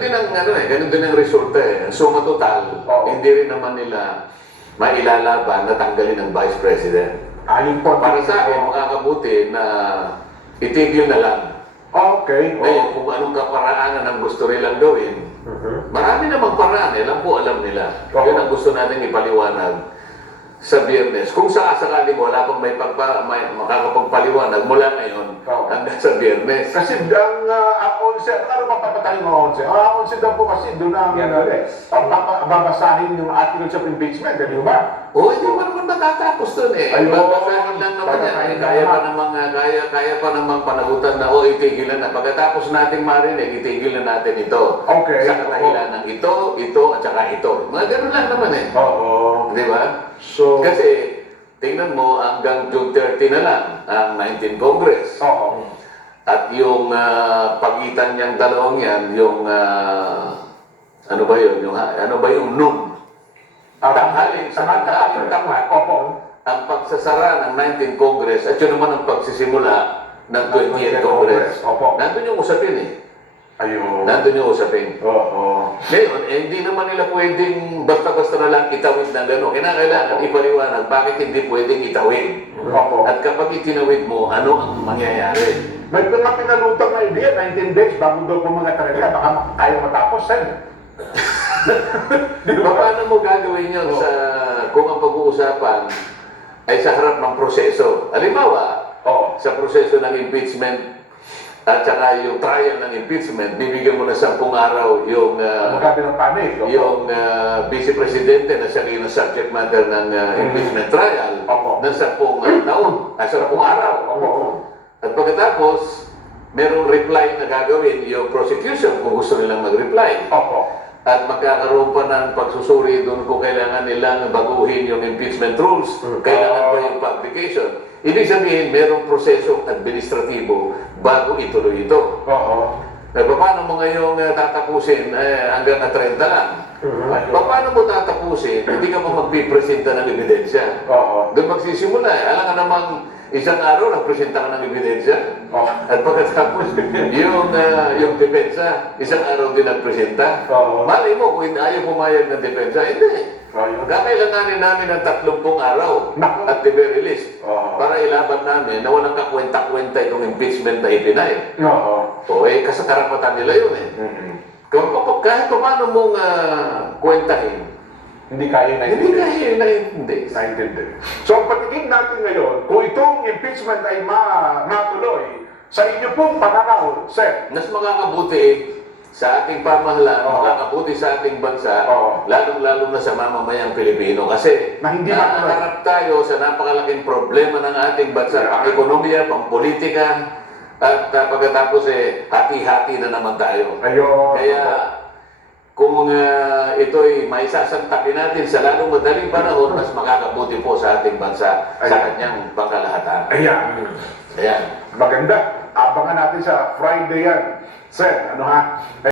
din ang ano eh, ganun din ang resulta eh. Ang suma total, hindi rin naman nila mailalaban na tanggalin ang Vice President. Para sa akin, makakabuti na itigil na lang. Okay. Ngayon, kung anong kaparaanan ang gusto nilang gawin, marami namang paraan eh. Alam nila. Yun ang gusto natin ipaliwanag sa Biyernes. Kung sakasakali wala pang may makakapagpaliwanag mula ngayon hanggang sa Biyernes. Kasi ang 11, ano ba papatayin mo 11? Ang 11 daw po kasi doon ang babasahin yung articles of impeachment, di ba? Oo, hindi pa naman matatapos doon eh. Babasahin lang naman yan. Kaya pa namang panagutan na, itigilan na. Pagkatapos nating marinig, itigilan natin ito. Okay. Sa kadahilan ng ito, at saka ito. Mga ganun lang naman eh. Oo. Di ba? So, kasi, tingnan mo, hanggang June 30 na lang ang 19th Congress. oo. At yung pagitan niyang dalawang yan, yung, ano ba yun? Ano ba yung noon? Tanghalin, sa tanghalin tapat. Opo. Ang pagsasara ng 19th Congress at yun naman ang pagsisimula ng 20th Congress. Opo. Nandun yung usapin eh. Ayun. Nandun yung usapin. Oo. Ngayon, hindi naman nila pwedeng basta-basta na lang itawid na gano'n. Kinakailangan ipaliwanag bakit hindi pwedeng itawid. Opo. At kapag itinawid mo, ano ang mangyayari? May mga pinalutang na idea, 19 days bago daw po mga talaga, baka kaya matapos, Sen. Paano mo gagawin yun kung ang pag-uusapan ay sa harap ng proseso? Halimbawa, sa proseso ng impeachment at saka yung trial ng impeachment, bibigyan mo na 10 araw yung magkabi ng panig. yung Vice Presidente na siya yung subject matter ng impeachment trial ng 10 taon, 10 araw. At pagkatapos, merong reply na gagawin yung prosecution kung gusto nilang mag-reply. At magkakaroon pa ng pagsusuri doon kung kailangan nilang baguhin yung impeachment rules, kailangan pa yung publication. Ibig sabihin, merong proseso administratibo bago ituloy ito. Paano mo ngayong tatapusin hanggang 30 lang? Paano mo tatapusin? Hindi ka mo magpipresenta ng ebidensya. Doon magsisimula eh. Alam nga namang isang araw nagpresenta ka ng ebidensya. At pagkatapos yung depensa, isang araw din nagpresenta. Malay mo, kung ayaw pumayag ng depensa, hindi. Kakailanganin namin ng 30 araw at the very least para ilaban namin na walang kakwenta-kwenta itong impeachment na ipinay. Kasakarapatan nila yun eh. Kahit paano mong kwentahin, hindi kaya na hindi. So, ang patikim natin ngayon, kung itong impeachment ay matuloy, sa inyo pong pananaw, Sir? Mas makakabuti sa ating pamahalaan, makakabuti sa ating bansa, lalong-lalo na sa mamamayang Pilipino. Kasi nakaharap tayo sa napakalaking problema ng ating bansa, pang-ekonomiya, pang-politika, at pagkatapos hati-hati na naman tayo. Kaya kung ito'y maisasantakin natin sa lalong madaling panahon, mas makakabuti po sa ating bansa sa kanyang pangkalahatan. Ayan. Maganda. Abangan natin sa Friday yan. Sir, ano ha?